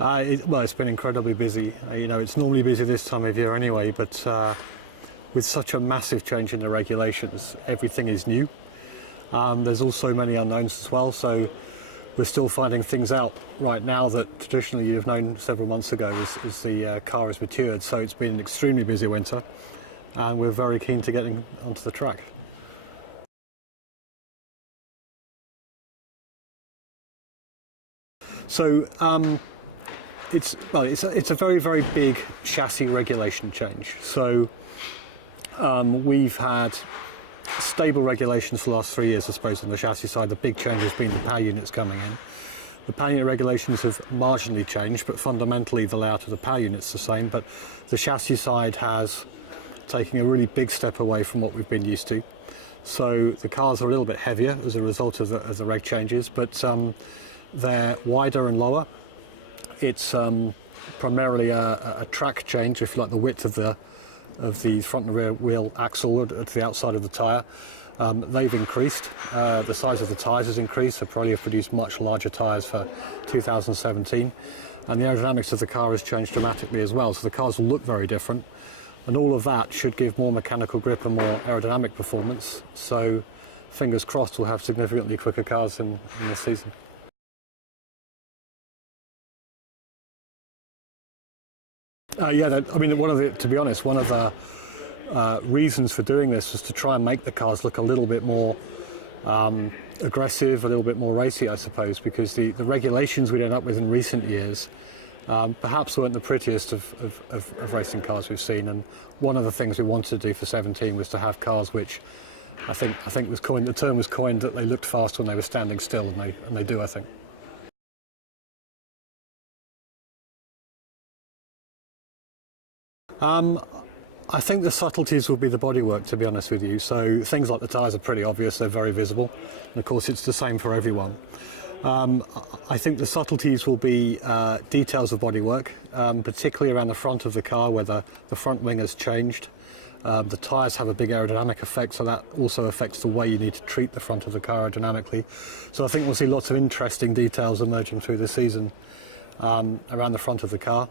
Well, it's been incredibly busy. It's normally busy this time of year anyway, but with such a massive change in the regulations, everything is new. There's also many unknowns as well, so we're still finding things out right now that traditionally you'd have known several months ago as the car has matured. So it's been an extremely busy winter, and we're very keen to getting onto the track. So it's a very, very big chassis regulation change. So we've had stable regulations for the last 3 years, I suppose, on the chassis side. The big change has been the power units coming in. The power unit regulations have marginally changed, but fundamentally the layout of the power unit's the same. But the chassis side has taken a really big step away from what we've been used to. So the cars are a little bit heavier as a result of the reg changes, but they're wider and lower. It's primarily a track change, if you like, the width of the front and rear wheel axle to the outside of the tyre. They've increased. The size of the tyres has increased, so probably have produced much larger tyres for 2017. And the aerodynamics of the car has changed dramatically as well, so the cars will look very different. And all of that should give more mechanical grip and more aerodynamic performance. So fingers crossed we'll have significantly quicker cars in this season. To be honest, one of the reasons for doing this was to try and make the cars look a little bit more aggressive, a little bit more racy, I suppose, because the regulations we'd end up with in recent years perhaps weren't the prettiest of racing cars we've seen. And one of the things we wanted to do for 17 was to have cars which I think was coined, the term was coined, that they looked fast when they were standing still, and they do, I think. I think the subtleties will be the bodywork, to be honest with you. So things like the tyres are pretty obvious, they're very visible, and of course it's the same for everyone. I think the subtleties will be details of bodywork, particularly around the front of the car where the front wing has changed. The tyres have a big aerodynamic effect, so that also affects the way you need to treat the front of the car aerodynamically. So I think we'll see lots of interesting details emerging through the season around the front of the car.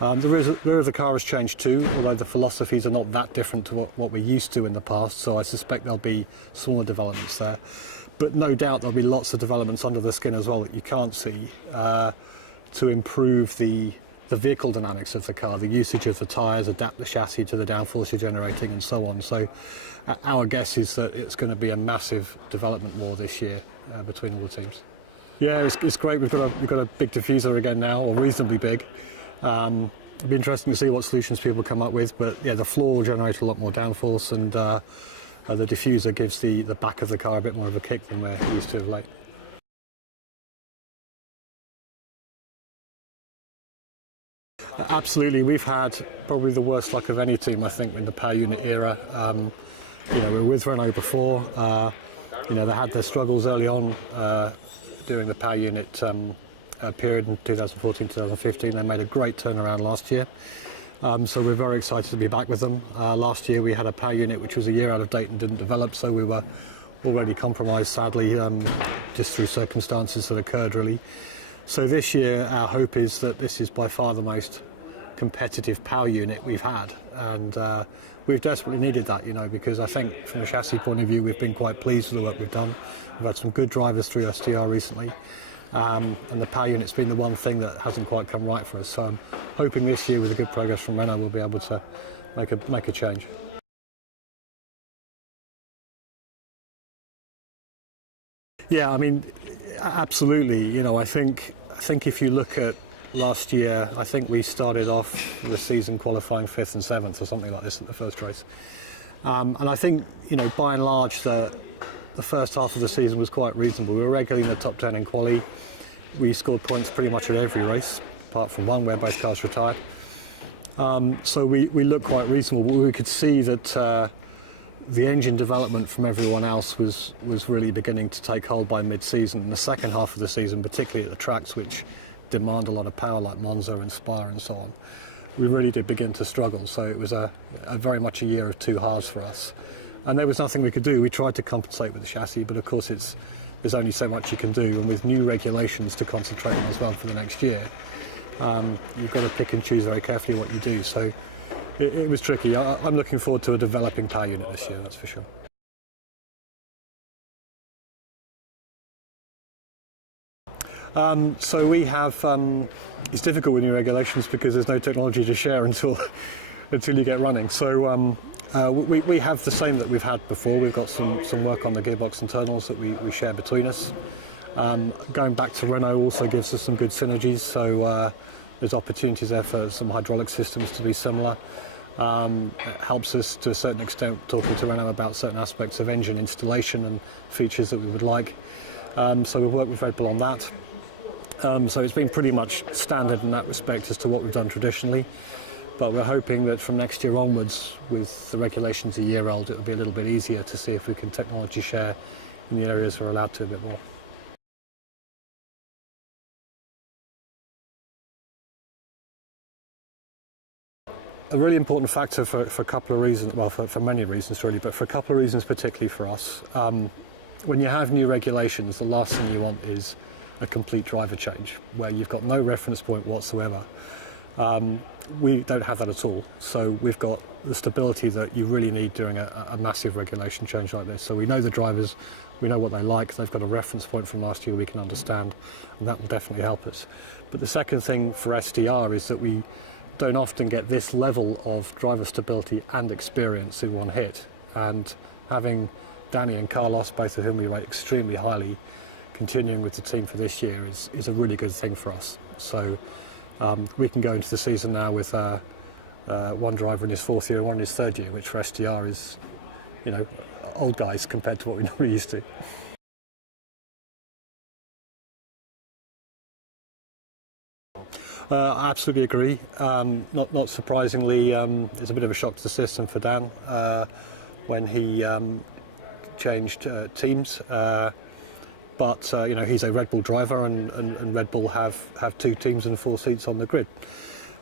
The rear of the car has changed too, although the philosophies are not that different to what we're used to in the past, so I suspect there'll be smaller developments there. But no doubt there'll be lots of developments under the skin as well that you can't see to improve the vehicle dynamics of the car, the usage of the tyres, adapt the chassis to the downforce you're generating and so on. So our guess is that it's going to be a massive development war this year between all the teams. Yeah, it's great. We've got a big diffuser again now, or reasonably big. It'll be interesting to see what solutions people come up with, but yeah, the floor will generate a lot more downforce, and the diffuser gives the back of the car a bit more of a kick than we're used to of late. Absolutely, we've had probably the worst luck of any team, I think, in the power unit era. We were with Renault before. They had their struggles early on during the power unit period in 2014-2015. They made a great turnaround last year, so we're very excited to be back with them. Last year we had a power unit which was a year out of date and didn't develop, so we were already compromised, sadly, just through circumstances that occurred really. So this year our hope is that this is by far the most competitive power unit we've had, and we've desperately needed that, because I think from a chassis point of view we've been quite pleased with the work we've done. We've had some good drivers through STR recently. And the power unit's been the one thing that hasn't quite come right for us. So I'm hoping this year, with the good progress from Renault, we'll be able to make a change. Yeah, I mean, absolutely. I think if you look at last year, I think we started off the season qualifying 5th and 7th or something like this at the first race. And I think, by and large, the first half of the season was quite reasonable. We were regularly in the top 10 in quali. We scored points pretty much at every race, apart from one where both cars retired. So we looked quite reasonable, but we could see that the engine development from everyone else was really beginning to take hold by mid-season. In the second half of the season, particularly at the tracks which demand a lot of power, like Monza and Spa and so on, we really did begin to struggle. So it was a very much a year of two halves for us. And there was nothing we could do. We tried to compensate with the chassis, but of course there's only so much you can do. And with new regulations to concentrate on as well for the next year, You've got to pick and choose very carefully what you do. So it was tricky. I'm looking forward to a developing power unit this year, that's for sure. So we have, it's difficult with new regulations because there's no technology to share until you get running. So we have the same that we've had before. We've got some work on the gearbox internals that we share between us. Going back to Renault also gives us some good synergies, so there's opportunities there for some hydraulic systems to be similar. It helps us to a certain extent talking to Renault about certain aspects of engine installation and features that we would like. So we've worked with Red Bull on that. So it's been pretty much standard in that respect as to what we've done traditionally. But we're hoping that from next year onwards, with the regulations a year old, it'll be a little bit easier to see if we can technology share in the areas we're allowed to a bit more. A really important factor for a couple of reasons, well, for many reasons really, but for a couple of reasons particularly for us. When you have new regulations, the last thing you want is a complete driver change, where you've got no reference point whatsoever. We don't have that at all, so we've got the stability that you really need during a massive regulation change like this. So we know the drivers, we know what they like, they've got a reference point from last year we can understand, and that will definitely help us. But the second thing for STR is that we don't often get this level of driver stability and experience in one hit, and having Danny and Carlos, both of whom we rate extremely highly, continuing with the team for this year is a really good thing for us. So we can go into the season now with one driver in his fourth year and one in his third year, which for STR is, you know, old guys compared to what we normally used to. I absolutely agree. Not surprisingly, it's a bit of a shock to the system for Dan when he changed teams. But you know, he's a Red Bull driver, and Red Bull have two teams and 4 seats on the grid.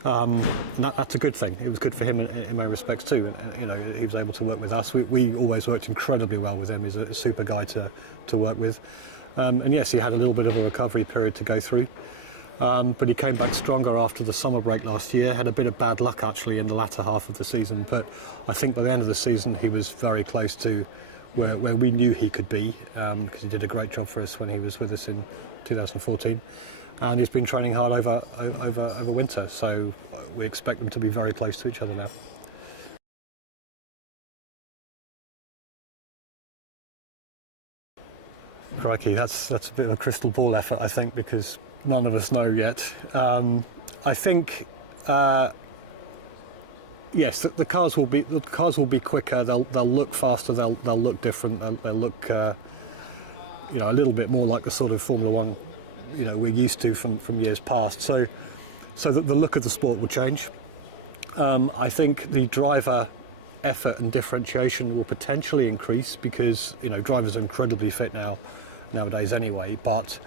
And that's a good thing. It was good for him in many respects too. And, you know, he was able to work with us. We always worked incredibly well with him. He's a super guy to work with. And yes, he had a little bit of a recovery period to go through. But he came back stronger after the summer break last year. Had a bit of bad luck actually in the latter half of the season. But I think by the end of the season he was very close to where we knew he could be, because he did a great job for us when he was with us in 2014. And he's been training hard over winter, so we expect them to be very close to each other now. Crikey, that's a bit of a crystal ball effort, I think, because none of us know yet. I think, yes, the cars will be quicker. They'll look faster. They'll look different. They'll look, you know, a little bit more like the sort of Formula One, you know, we're used to from years past. So that the look of the sport will change. I think the driver effort and differentiation will potentially increase because, you know, drivers are incredibly fit nowadays anyway. But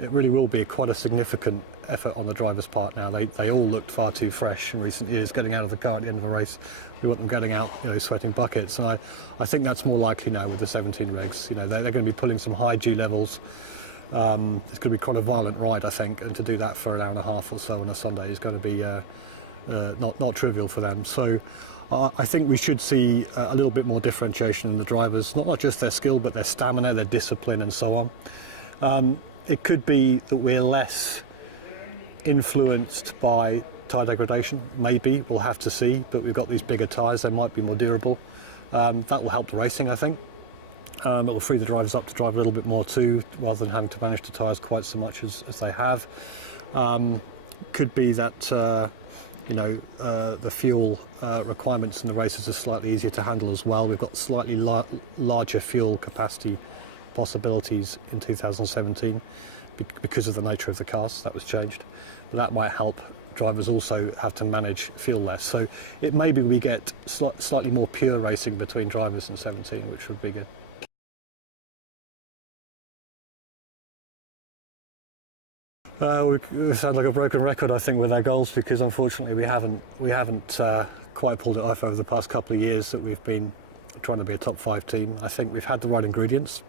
it really will be quite a significant effort on the driver's part now. They all looked far too fresh in recent years, getting out of the car at the end of a race. We want them getting out, you know, sweating buckets. And I think that's more likely now with the 17 regs. You know, they're going to be pulling some high G levels. It's going to be quite a violent ride, I think, and to do that for an hour and a half or so on a Sunday is going to be not trivial for them. So I think we should see a little bit more differentiation in the drivers, not just their skill, but their stamina, their discipline, and so on. It could be that we're less influenced by tyre degradation, maybe, we'll have to see, but we've got these bigger tyres, they might be more durable. That will help the racing, I think. It will free the drivers up to drive a little bit more too, rather than having to manage the tyres quite so much as they have. Could be that you know, the fuel requirements in the races are slightly easier to handle as well. We've got slightly larger fuel capacity possibilities in 2017 because of the nature of the cars. That was changed, but that might help drivers also have to manage fuel less. So it may be we get slightly more pure racing between drivers in 17, which would be good. We sound like a broken record, I think, with our goals, because unfortunately we haven't quite pulled it off over the past couple of years that we've been trying to be a top 5 team. I think we've had the right ingredients.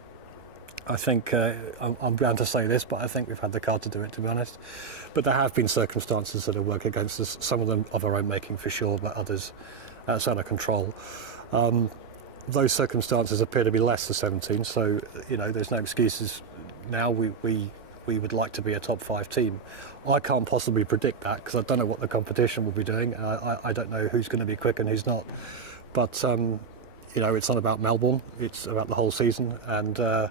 I think I'm bound to say this, but I think we've had the car to do it, to be honest. But there have been circumstances that have worked against us. Some of them of our own making for sure, but others outside our control. Those circumstances appear to be less the 17. So there's no excuses now. We would like to be a top 5 team. I can't possibly predict that because I don't know what the competition will be doing. I don't know who's going to be quick and who's not. But it's not about Melbourne. It's about the whole season, and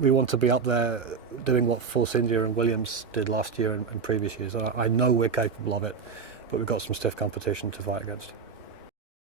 we want to be up there doing what Force India and Williams did last year and previous years. I know we're capable of it, but we've got some stiff competition to fight against.